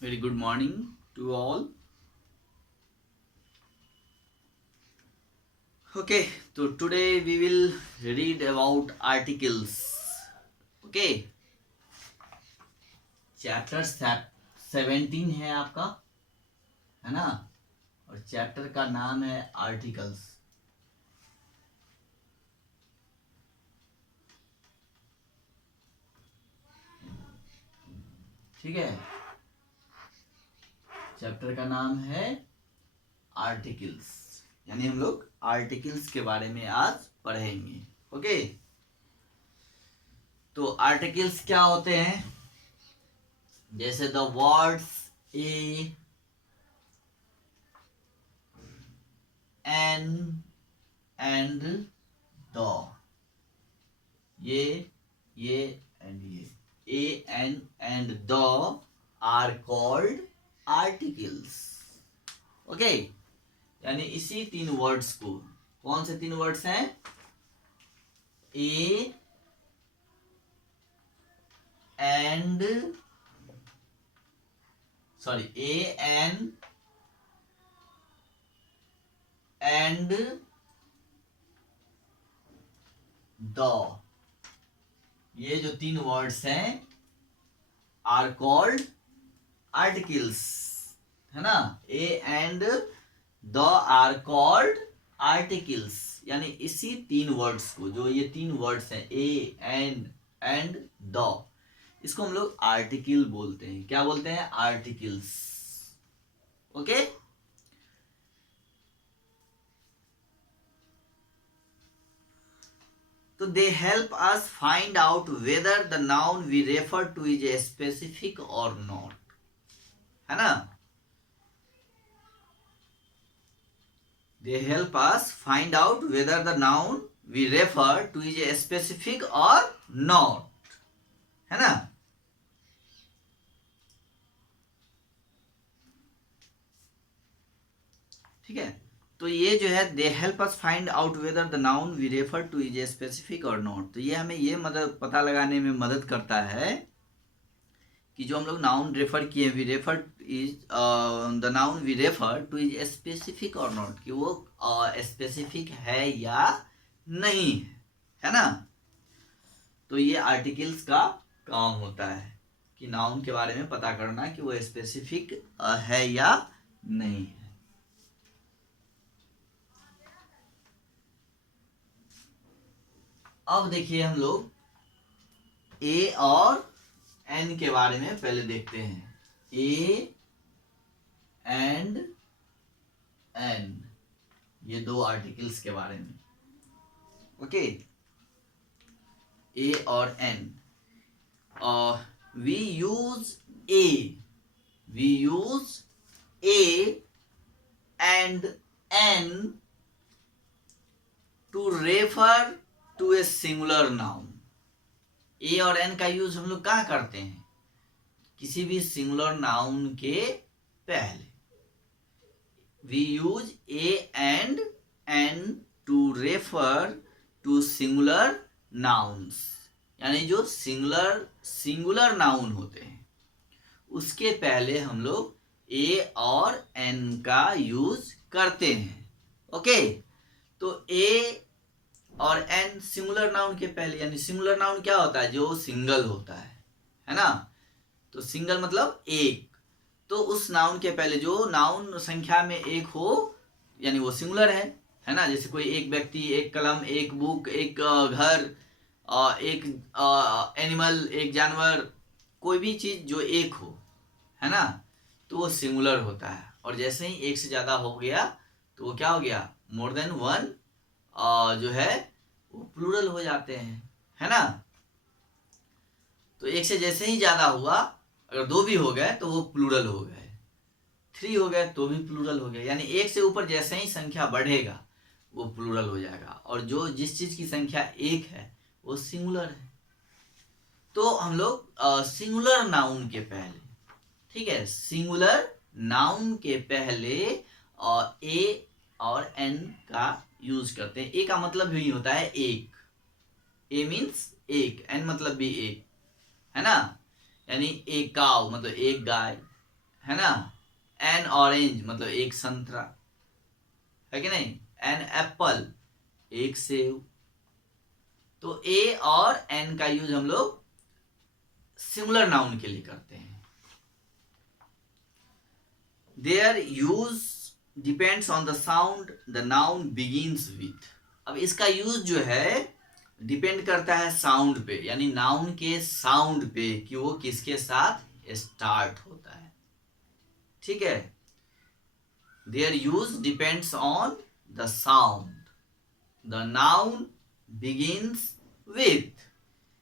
Very good morning to all. Okay, so today we will read about articles. Okay, chapter 17 है आपका, है ना। और चैप्टर का नाम है आर्टिकल्स। ठीक है, चैप्टर का नाम है आर्टिकल्स, यानी हम लोग आर्टिकल्स के बारे में आज पढ़ेंगे। ओके, तो आर्टिकल्स क्या होते हैं? जैसे the words a, N and the, ये एंड ये, a N and the are called articles. Okay, यानी इसी तीन वर्ड्स को, कौन से तीन वर्ड्स हैं? A and A N and the, ये जो तीन वर्ड्स हैं आर कॉल्ड आर्टिकल्स, है ना। A and the are called articles, यानी इसी तीन वर्ड्स को, जो ये तीन वर्ड्स हैं ए एंड द, इसको हम लोग आर्टिकल बोलते हैं। क्या बोलते हैं? आर्टिकल्स। ओके, तो they help us find out whether the noun we refer to is a specific or not, है ना। They help us find out whether the noun we refer to is a specific or not, है ना। ठीक है, तो ये जो है they help us find out whether the noun we refer to is a specific or not, तो ये हमें ये मदद पता लगाने में मदद करता है कि जो हम लोग नाउन रेफर किए, we refer is the noun we refer to is a specific or not, कि वो स्पेसिफिक है या नहीं है ना। तो ये आर्टिकल्स का काम होता है कि नाउन के बारे में पता करना कि वो स्पेसिफिक है या नहीं है। अब देखिए, हम लोग ए और एन के बारे में पहले देखते हैं। ए एंड एन, ये दो आर्टिकल्स के बारे में। ओके, ए और an, we use a and an to refer to a singular noun. A और एन का यूज हम लोग कहाँ करते हैं? किसी भी सिंगुलर नाउन के पहले। We use a and an to refer to singular nouns, यानी जो सिंगुलर नाउन होते हैं उसके पहले हम लोग ए और एन का यूज करते हैं। ओके, तो ए और एन सिंगुलर नाउन के पहले, यानी सिंगुलर नाउन क्या होता है? जो सिंगल होता है ना। तो सिंगल मतलब एक, तो उस नाउन के पहले जो नाउन संख्या में एक हो, यानी वो सिंगुलर है ना। जैसे कोई एक व्यक्ति, एक कलम, एक बुक, एक घर, एक एनिमल, एक जानवर, कोई भी चीज जो एक हो, है ना, तो वो सिंगुलर होता है। और जैसे ही एक से ज्यादा हो गया तो वो क्या हो गया? मोर देन वन जो है वो प्लूरल हो जाते हैं, है ना। तो एक से जैसे ही ज्यादा हुआ, अगर दो भी हो गए तो वो प्लूरल हो गए, थ्री हो गए तो भी प्लूरल हो गए, यानी एक से ऊपर जैसे ही संख्या बढ़ेगा वो प्लूरल हो जाएगा। और जो जिस चीज की संख्या एक है वो सिंगुलर है। तो हम लोग सिंगुलर नाउन के पहले, ठीक है, सिंगुलर नाउन के पहले ए और एन का यूज करते हैं। ए का मतलब भी होता है एक, ए मीन्स एक, एन मतलब भी एक, है ना। यानी एक काव मतलब एक गाय, है ना। एन ऑरेंज मतलब एक संतरा, है कि नहीं। एन एप्पल एक सेब। तो ए और एन का यूज हम लोग सिंगुलर नाउन के लिए करते हैं। Their use depends on the sound the noun begins with. अब इसका यूज जो है डिपेंड करता है साउंड पे, यानी नाउन के साउंड पे कि वो किसके साथ स्टार्ट होता है। ठीक है। Their use depends on the sound the noun begins with,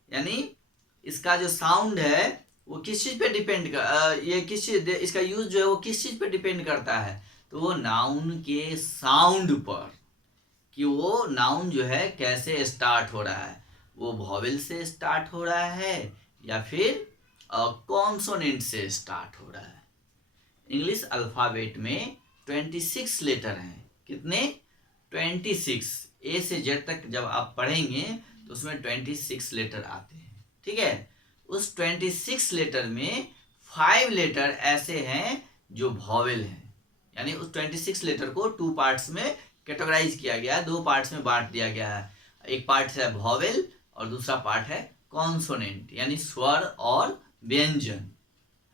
यानी इसका जो साउंड है वो किस चीज पे डिपेंड कर ये किस चीज, इसका यूज जो है वो किस चीज पे डिपेंड करता है, तो वो नाउन के साउंड पर, कि वो नाउन जो है कैसे स्टार्ट हो रहा है, वो वॉवेल से स्टार्ट हो रहा है या फिर कॉन्सोनेंट से स्टार्ट हो रहा है। इंग्लिश अल्फाबेट में 26 लेटर हैं। कितने? 26। ए से जेड तक जब आप पढ़ेंगे तो उसमें 26 लेटर आते हैं। ठीक है। उस 26 लेटर में 5 लेटर ऐसे हैं जो वॉवेल हैं, यानी उस 26 लेटर को 2 पार्ट्स में कैटेगराइज किया गया है, 2 पार्ट्स में बांट दिया गया है। एक पार्ट है वॉवेल और दूसरा पार्ट है कॉन्सोनेंट, यानी स्वर और व्यंजन,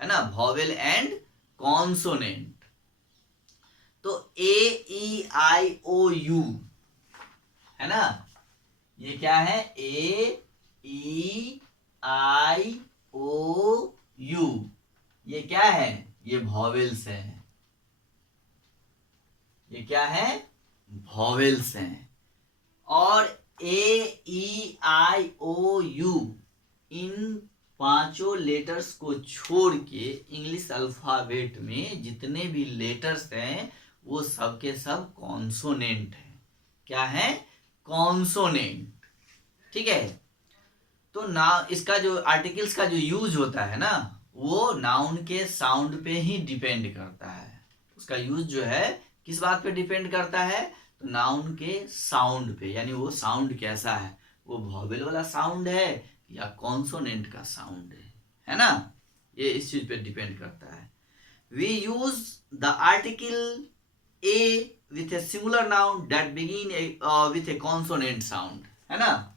है ना, वॉवेल एंड कॉन्सोनेंट। तो ए ई आई ओ यू, है ना, ये क्या है? ए ई आई ओ यू, ये क्या है? ये वॉवेल्स हैं। ये क्या है? वॉवेल्स हैं। और ए ई आई ओ यू इन 5 लेटर्स को छोड़ के इंग्लिश अल्फाबेट में जितने भी लेटर्स हैं वो सब के सब कॉन्सोनेंट हैं। क्या है? कॉन्सोनेंट। ठीक है। तो ना इसका जो आर्टिकल्स का जो यूज होता है ना, वो नाउन के साउंड पे ही डिपेंड करता है। उसका यूज जो है किस बात पे डिपेंड करता है? तो नाउन के साउंड पे, यानी वो साउंड कैसा है, वो वॉवेल वाला साउंड है या कॉन्सोनेंट का साउंड है ना, ये इस चीज पे डिपेंड करता है। We use the article a with a singular noun that begin with a consonant sound, है ना।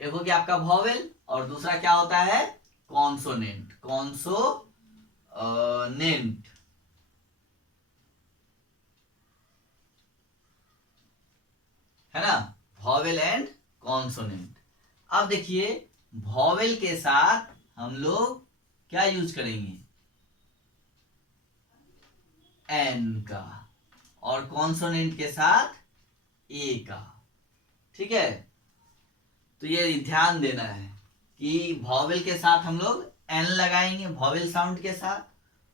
एक हो गया आपका वॉवेल और दूसरा क्या होता है? कॉन्सोनेंट। कॉन्सोनेंट, है ना, वॉवेल एंड कॉन्सोनेंट। अब देखिए वॉवेल के साथ हम लोग क्या यूज करेंगे? एन का, और कॉन्सोनेंट के साथ ए का। ठीक है। तो ये ध्यान देना है कि वॉवेल के साथ हम लोग एन लगाएंगे वॉवेल साउंड के साथ,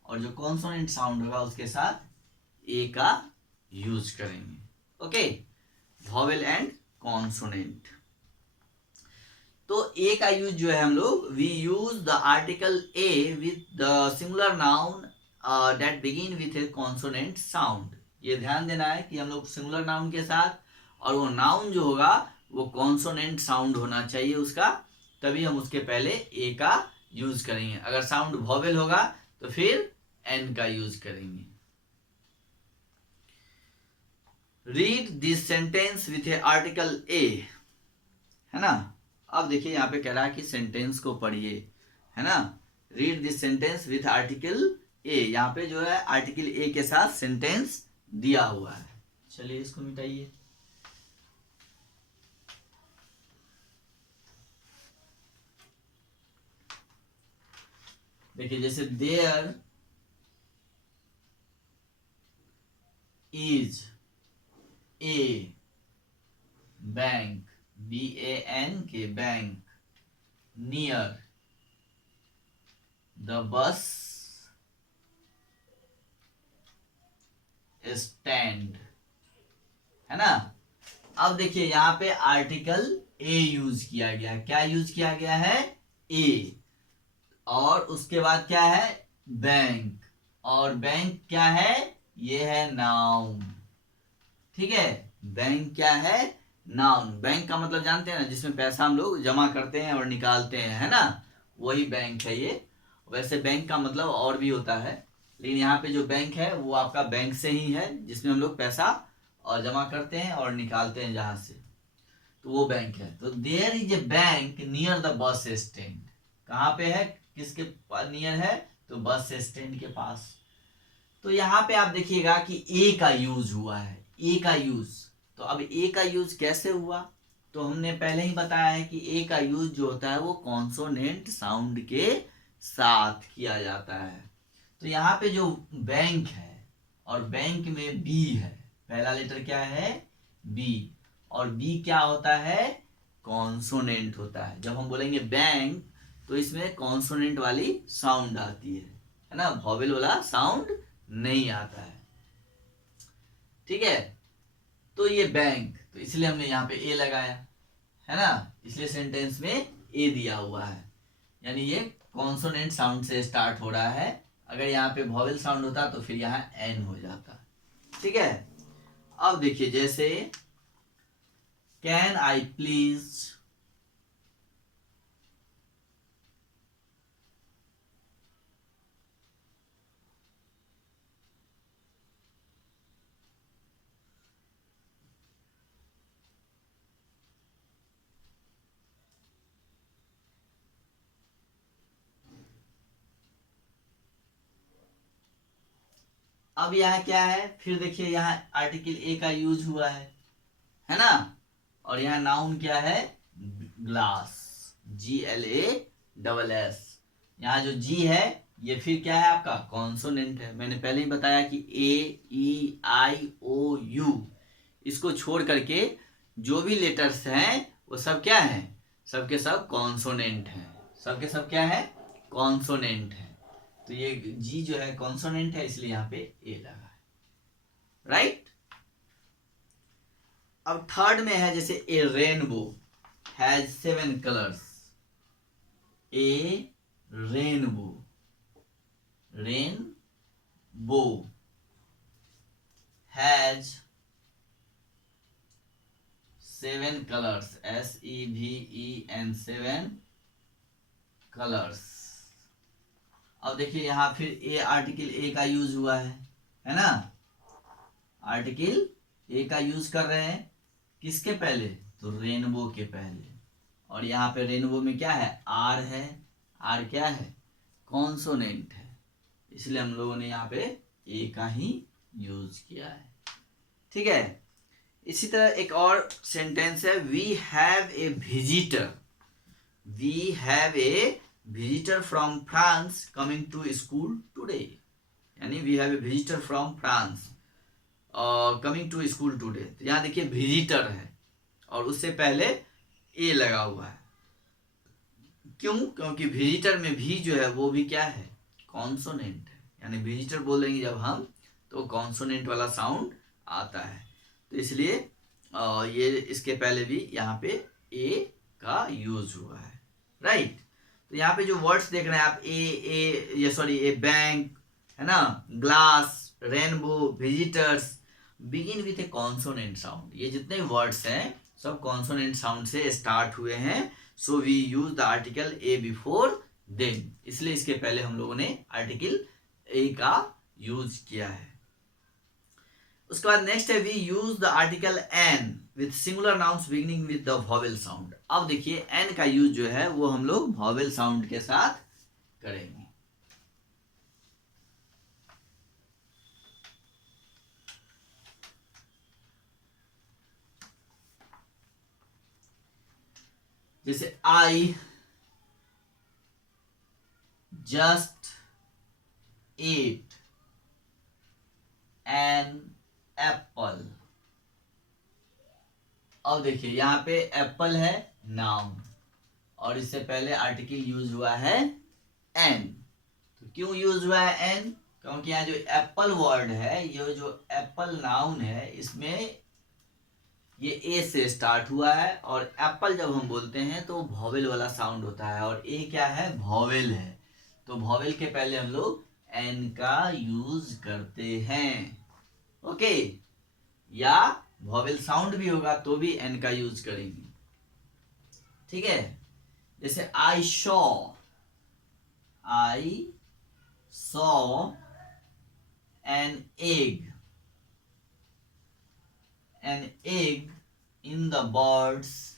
और जो कॉन्सोनेंट साउंड होगा उसके साथ ए का यूज करेंगे। Okay, vowel and consonant. तो ए का यूज जो है हम लोग, we use the article a with the singular noun that begin with a consonant sound. ये ध्यान देना है कि हम लोग सिंगुलर नाउन के साथ, और वो नाउन जो होगा वो कॉन्सोनेंट साउंड होना चाहिए उसका, तभी हम उसके पहले ए का यूज करेंगे। अगर साउंड वॉवेल होगा तो फिर एन का यूज करेंगे। Read this sentence with a article a, है ना। अब देखिए यहाँ पे कह रहा है कि सेंटेंस को पढ़िए, है ना। Read this sentence with article a, यहाँ पे जो है आर्टिकल ए के साथ सेंटेंस दिया हुआ है। चलिए इसको मिटाइए। देखिए जैसे there is a bank, BAN के bank, near the bus stand, है ना। अब देखिए यहाँ पे आर्टिकल ए यूज किया गया। क्या यूज किया गया है? ए, और उसके बाद क्या है? बैंक, और बैंक क्या है? ये है नाउन। ठीक है, बैंक क्या है? नाउन। बैंक का मतलब जानते हैं ना, जिसमें पैसा हम लोग जमा करते हैं और निकालते हैं, है ना, वही बैंक है ये। वैसे बैंक का मतलब और भी होता है, लेकिन यहाँ पे जो बैंक है वो आपका बैंक से ही है, जिसमें हम लोग पैसा और जमा करते हैं और निकालते हैं जहां से, तो वो बैंक है। तो there is a bank near the bus stand. कहाँ पे है, किसके नियर है, तो बस स्टैंड के पास। तो यहाँ पे आप देखिएगा कि ए का यूज हुआ है, ए का यूज। तो अब ए का यूज कैसे हुआ, तो हमने पहले ही बताया है कि ए का यूज जो होता है वो कॉन्सोनेंट साउंड के साथ किया जाता है। तो यहाँ पे जो बैंक है और बैंक में बी है, पहला लेटर क्या है, बी, और बी क्या होता है, कॉन्सोनेंट होता है। जब हम बोलेंगे बैंक तो इसमें कॉन्सोनेंट वाली साउंड आती है ना, वॉवेल वाला साउंड नहीं आता है। ठीक है, तो ये बैंक, तो इसलिए हमने यहाँ पे ए लगाया है ना, इसलिए सेंटेंस में ए दिया हुआ है, यानी ये कॉन्सोनेंट साउंड से स्टार्ट हो रहा है। अगर यहाँ पे वॉवेल साउंड होता तो फिर यहाँ एन हो जाता। ठीक है, अब देखिए जैसे कैन आई प्लीज, अब यहाँ क्या है, फिर देखिए यहाँ आर्टिकल ए का यूज हुआ है ना, और यहाँ नाउन क्या है, ग्लास, GLASS। यहाँ जो जी है ये फिर क्या है, आपका कॉन्सोनेंट है। मैंने पहले ही बताया कि AEIOU, इसको छोड़ करके जो भी लेटर्स हैं वो सब क्या है, सबके सब कॉन्सोनेंट हैं, सबके सब क्या है, कॉन्सोनेंट है। तो ये जी जो है कॉन्सोनेंट है, इसलिए यहाँ पे ए लगा है, राइट। अब थर्ड में है जैसे a rainbow has 7 colours, a rainbow, rainbow has 7 colours, SEVEN, 7 colours. अब देखिए यहाँ फिर ए, आर्टिकल ए का यूज हुआ है ना, आर्टिकल ए का यूज कर रहे हैं किसके पहले, तो रेनबो के पहले। और यहाँ पे रेनबो में क्या है, आर है, आर क्या है, कॉन्सोनेंट है, इसलिए हम लोगों ने यहाँ पे ए का ही यूज किया है। ठीक है, इसी तरह एक और सेंटेंस है, we have a visitor, we have a visitor from France coming to school today, यानी we have a visitor from France coming to school today. तो यहाँ देखिए विजिटर है और उससे पहले ए लगा हुआ है, क्यों, क्योंकि विजिटर में भी जो है वो भी क्या है, कॉन्सोनेंट है, यानी विजिटर बोलेंगे जब हम तो कॉन्सोनेंट वाला साउंड आता है, तो इसलिए ये इसके पहले भी यहाँ पे ए का यूज हुआ है, राइट। तो यहाँ पे जो वर्ड्स देख रहे हैं आप, ए बैंक है ना, glass, rainbow, visitors, begin with a consonant sound. ये जितने वर्ड्स हैं सब कॉन्सोनेंट साउंड से स्टार्ट हुए हैं, so we use the article a before them, इसलिए इसके पहले हम लोगों ने आर्टिकल ए का यूज किया है। उसके बाद नेक्स्ट है, we use the article an with singular nouns beginning with the vowel sound. अब देखिए एन का यूज जो है वो हम लोग वॉवेल साउंड के साथ करेंगे। जैसे I just ate an apple. अब देखिए यहाँ पे एप्पल है नाउन और इससे पहले आर्टिकल यूज हुआ है एन। तो क्यों यूज हुआ है एन, क्योंकि यहाँ जो एप्पल वर्ड है, ये जो एप्पल नाउन है, इसमें ये ए से स्टार्ट हुआ है और एप्पल जब हम बोलते हैं तो वॉवेल वाला साउंड होता है और ए क्या है, वॉवेल है, तो वॉवेल के पहले हम लोग एन का यूज करते हैं, ओके। या वॉवेल साउंड भी होगा तो भी एन का यूज करेंगे, ठीक है। जैसे आई Shaw I saw an egg in the bird's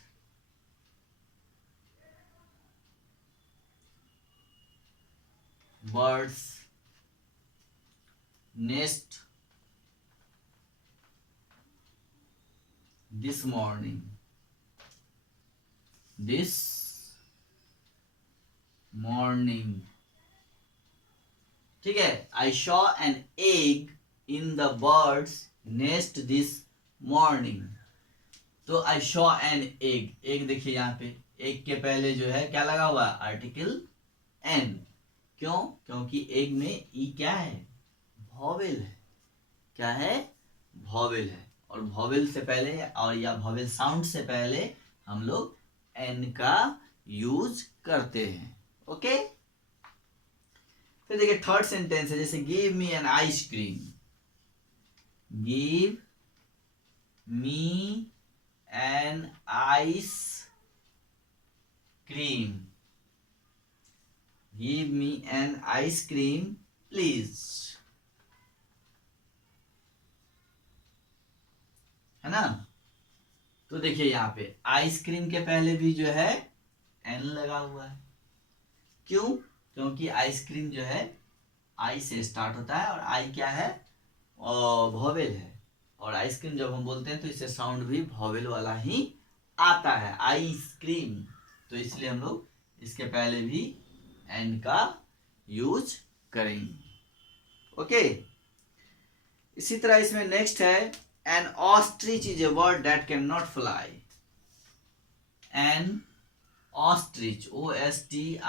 nest this morning. ठीक है, I saw an egg in the bird's nest this morning. तो I saw an egg देखिए यहाँ पे egg के पहले जो है क्या लगा हुआ है, आर्टिकल n. क्यों? क्योंकि egg में e क्या है, वॉवेल है. क्या है, वॉवेल है. और वॉवेल से पहले और या वॉवेल साउंड से पहले हम लोग n का यूज करते हैं. ओके, फिर देखिए थर्ड सेंटेंस है, जैसे give me an ice cream. Give me an ice cream. Give me an ice cream please. है ना. तो देखिए यहाँ पे आइसक्रीम के पहले भी जो है एन लगा हुआ है. क्यों? क्योंकि आइसक्रीम जो है आई से स्टार्ट होता है और आई क्या है, वॉवेल है. और आइसक्रीम जब हम बोलते हैं तो इससे साउंड भी वॉवेल वाला ही आता है, आइसक्रीम. तो इसलिए हम लोग इसके पहले भी एन का यूज करेंगे. ओके, इसी तरह इसमें नेक्स्ट है, an ostrich is a bird that can not fly. An ostrich, ostrich,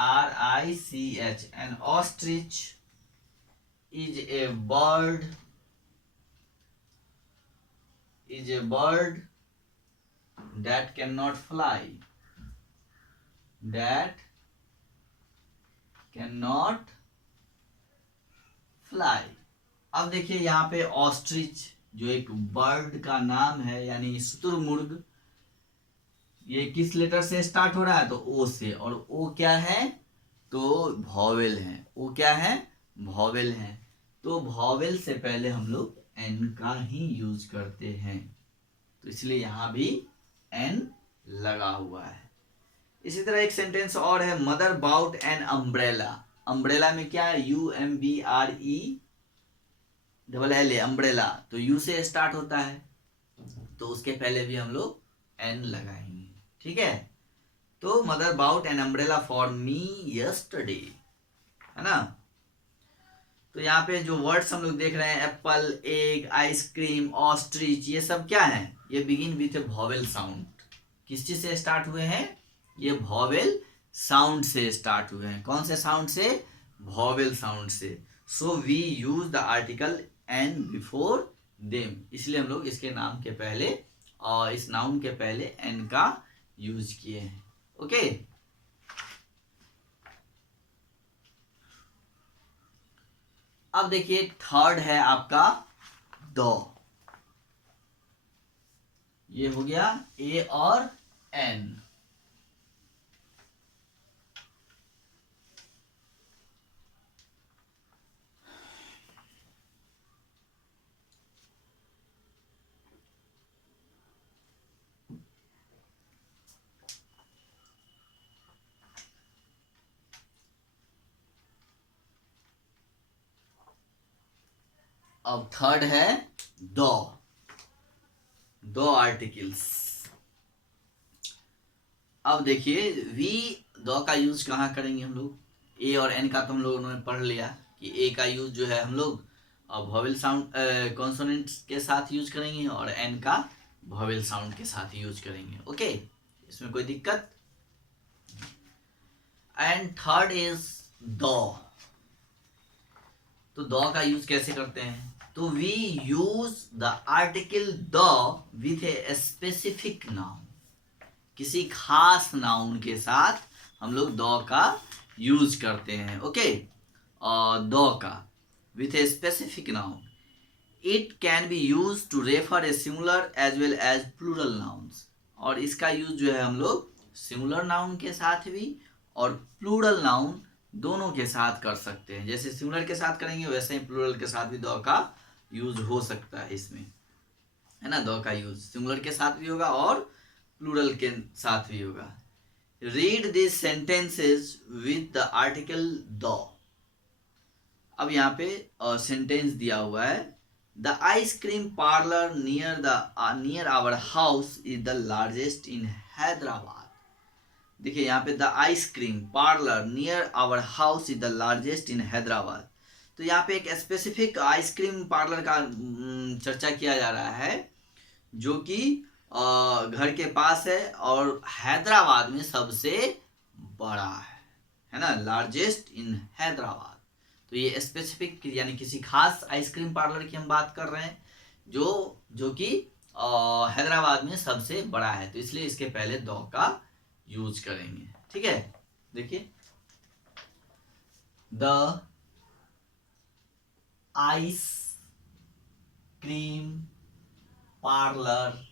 an ostrich is a bird that cannot fly. अब देखिए यहाँ पे ऑस्ट्रिच जो एक बर्ड का नाम है, यानी शुतुरमुर्ग, ये किस लेटर से स्टार्ट हो रहा है, तो ओ से. और ओ क्या है, तो वॉवेल है. ओ क्या है, वॉवेल है. तो वॉवेल से पहले हम लोग एन का ही यूज करते हैं. तो इसलिए यहां भी एन लगा हुआ है. इसी तरह एक सेंटेंस और है, mother bought an umbrella. Umbrella में क्या है, UMBRE double L A, umbrella. तो यू से स्टार्ट होता है, तो उसके पहले भी हम लोग एन लगाएंगे. ठीक है. तो mother bought an umbrella for me yesterday. है ना. तो यहाँ पे जो वर्ड्स हम लोग देख रहे हैं, एप्पल, एग, आइसक्रीम, ऑस्ट्रिच, ये सब क्या है, ये begin with A vowel sound. किस चीज से स्टार्ट हुए हैं, ये वॉवेल साउंड से स्टार्ट हुए हैं. कौन से साउंड से, वॉवेल साउंड से. So we use the article an before them. इसलिए हम लोग इसके नाम के पहले और इस नाउन के पहले एन का यूज किए हैं. ओके, अब देखिए थर्ड है आपका द. ये हो गया ए और एन. अब थर्ड है दो आर्टिकल्स. अब देखिए वी दो का यूज कहाँ करेंगे हम लोग. ए और एन का तो हम लोगों ने पढ़ लिया कि ए का यूज जो है हम लोग वॉवेल साउंड कॉन्सोनेंट्स के साथ यूज करेंगे और एन का वॉवेल साउंड के साथ यूज करेंगे. ओके, इसमें कोई दिक्कत. एंड थर्ड इज दो. तो दो का यूज कैसे करते हैं, तो we use the article the with a specific noun. किसी खास नाउन के साथ हम लोग दो का यूज करते हैं. ओके, और दो का with a specific noun. It can be use to refer a singular as well as plural nouns. और इसका यूज जो है हम लोग सिंगुलर नाउन के साथ भी और प्लूरल नाउन दोनों के साथ कर सकते हैं। जैसे सिंगुलर के साथ करेंगे वैसे ही प्लूरल के साथ भी द का यूज हो सकता है इसमें, है ना। द का यूज सिंगुलर के साथ भी होगा और प्लूरल के साथ भी होगा। Read this sentences with the article the. अब यहाँ पे सेंटेंस दिया हुआ है, the ice cream parlour near our house is the largest in Hyderabad. देखिए यहाँ पे the ice cream parlour near our house is the largest in Hyderabad. तो यहाँ पे एक स्पेसिफिक आइसक्रीम पार्लर का चर्चा किया जा रहा है जो कि घर के पास है और हैदराबाद में सबसे बड़ा है ना, लार्जेस्ट इन हैदराबाद। तो ये स्पेसिफिक यानी किसी खास आइसक्रीम पार्लर की हम बात कर रहे हैं जो कि हैदराबाद में सबसे बड़ा है, तो इसलिए इसके पहले द का यूज करेंगे। ठीक है, देखिए the ice cream parlour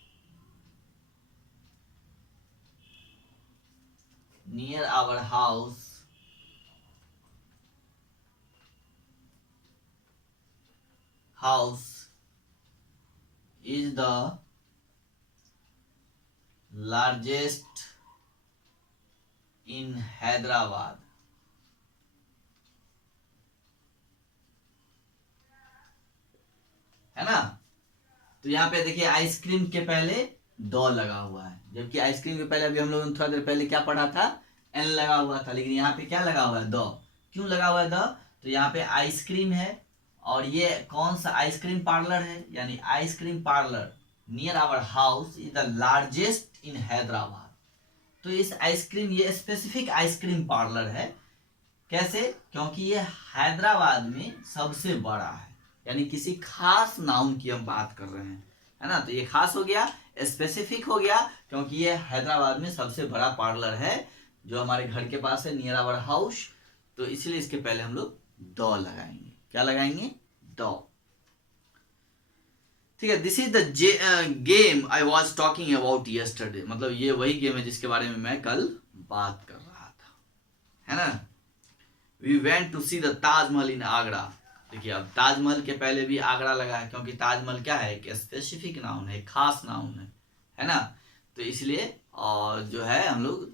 near our house is the largest in Hyderabad। है ना। तो यहाँ पे देखिए आइसक्रीम के पहले द लगा हुआ है, जबकि आइसक्रीम के पहले अभी हम लोगों ने थोड़ा देर पहले क्या पढ़ा था, एन लगा हुआ था, लेकिन यहाँ पे क्या लगा हुआ है, द। क्यों लगा हुआ है द? तो यहाँ पे आइसक्रीम है और ये कौन सा आइसक्रीम पार्लर है, यानी ice cream parlour near our house is the largest in Hyderabad. तो इस आइसक्रीम ये स्पेसिफिक आइसक्रीम पार्लर है। कैसे? क्योंकि ये हैदराबाद में सबसे बड़ा है, यानी किसी खास नाउन की हम बात कर रहे हैं, है ना। तो ये खास हो गया, स्पेसिफिक हो गया, क्योंकि ये हैदराबाद में सबसे बड़ा पार्लर है जो हमारे घर के पास है, नियर आवर हाउस। तो इसलिए इसके पहले हम लोग द लगाएंगे। क्या लगाएंगे? द। ठीक है, this is the game I was talking about yesterday. मतलब ये वही गेम है जिसके बारे में मैं कल बात कर रहा था, है ना। We went to see the Taj Mahal in Agra. देखिए अब ताजमहल के पहले भी आगरा लगा है, क्योंकि ताजमहल क्या है, एक स्पेसिफिक नाउन है, खास नाउन है ना। तो इसलिए जो है हम लोग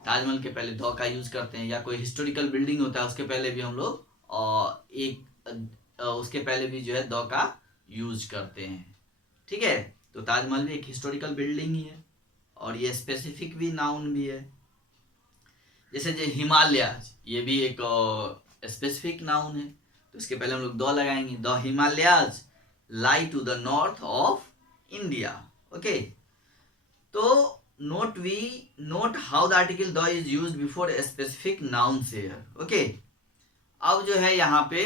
ताजमहल के पहले द का यूज करते हैं, या कोई हिस्टोरिकल बिल्डिंग होता है उसके पहले भी हम लोग उसके पहले भी जो है द का यूज करते हैं। ठीक है, तो ताजमहल भी एक हिस्टोरिकल बिल्डिंग ही है और ये स्पेसिफिक भी नाउन भी है। जैसे जो हिमालयाज, ये भी एक स्पेसिफिक नाउन है, तो इसके पहले हम लोग द लगाएंगे। The Himalayas lie to the north of India. Okay, तो note how the article the is used before a specific noun here. Okay, अब जो है यहाँ पे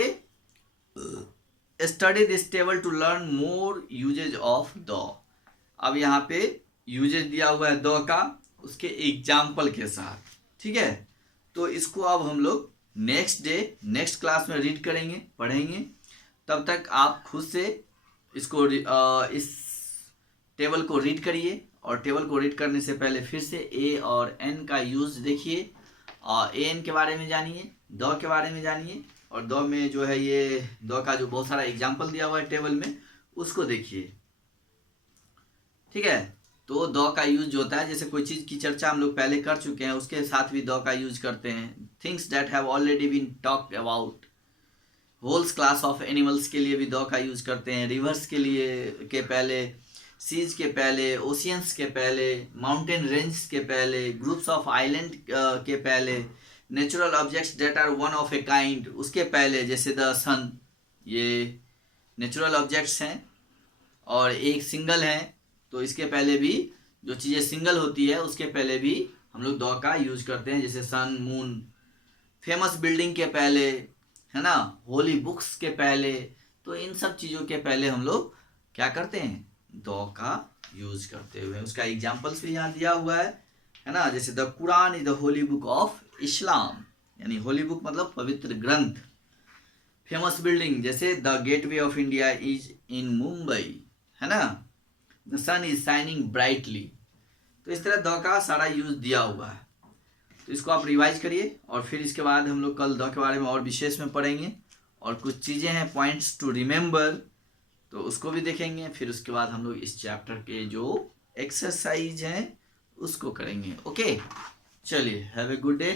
study this table to learn more usages of the. अब यहाँ पे यूजेज दिया हुआ है द का, उसके एग्जाम्पल के साथ। ठीक है, तो इसको अब हम लोग नेक्स्ट क्लास में रीड करेंगे, पढ़ेंगे। तब तक आप खुद से इसको इस टेबल को रीड करिए, और टेबल को रीड करने से पहले फिर से ए और एन का यूज देखिए, और ए एन के बारे में जानिए, द के बारे में जानिए, और द में जो है ये द का जो बहुत सारा एग्जाम्पल दिया हुआ है टेबल में, उसको देखिए। ठीक है, तो द का यूज जो होता है, जैसे कोई चीज़ की चर्चा हम लोग पहले कर चुके हैं उसके साथ भी द का यूज करते हैं। Things that have already been talked about. Whole class of animals के लिए भी द का यूज करते हैं। रिवर्स के लिए के पहले, सीज के पहले, ओशियंस के पहले, माउंटेन रेंज के पहले, ग्रुप्स ऑफ आइलैंड के पहले, natural objects that are one of a kind उसके पहले, जैसे द सन, ये नेचुरल ऑब्जेक्ट्स हैं और एक सिंगल है, तो इसके पहले भी जो चीज़ें सिंगल होती है उसके पहले भी हम लोग द का यूज करते हैं, जैसे सन, मून। फेमस बिल्डिंग के पहले, है ना, होली बुक्स के पहले। तो इन सब चीज़ों के पहले हम लोग क्या करते हैं, द का यूज करते हुए। उसका एग्जाम्पल्स भी यहाँ दिया हुआ है ना। जैसे the Quran is the holy book of Islam, यानी होली बुक मतलब पवित्र ग्रंथ। फेमस बिल्डिंग जैसे the Gateway of India is in Mumbai, है ना। The sun is shining brightly. तो इस तरह द का सारा यूज दिया हुआ है। तो इसको आप रिवाइज करिए और फिर इसके बाद हम लोग कल द के बारे में और विशेष में पढ़ेंगे और कुछ चीज़ें हैं पॉइंट्स टू रिमेंबर, तो उसको भी देखेंगे। फिर उसके बाद हम लोग इस चैप्टर के जो एक्सरसाइज हैं उसको करेंगे। ओके, चलिए, हैव ए गुड डे।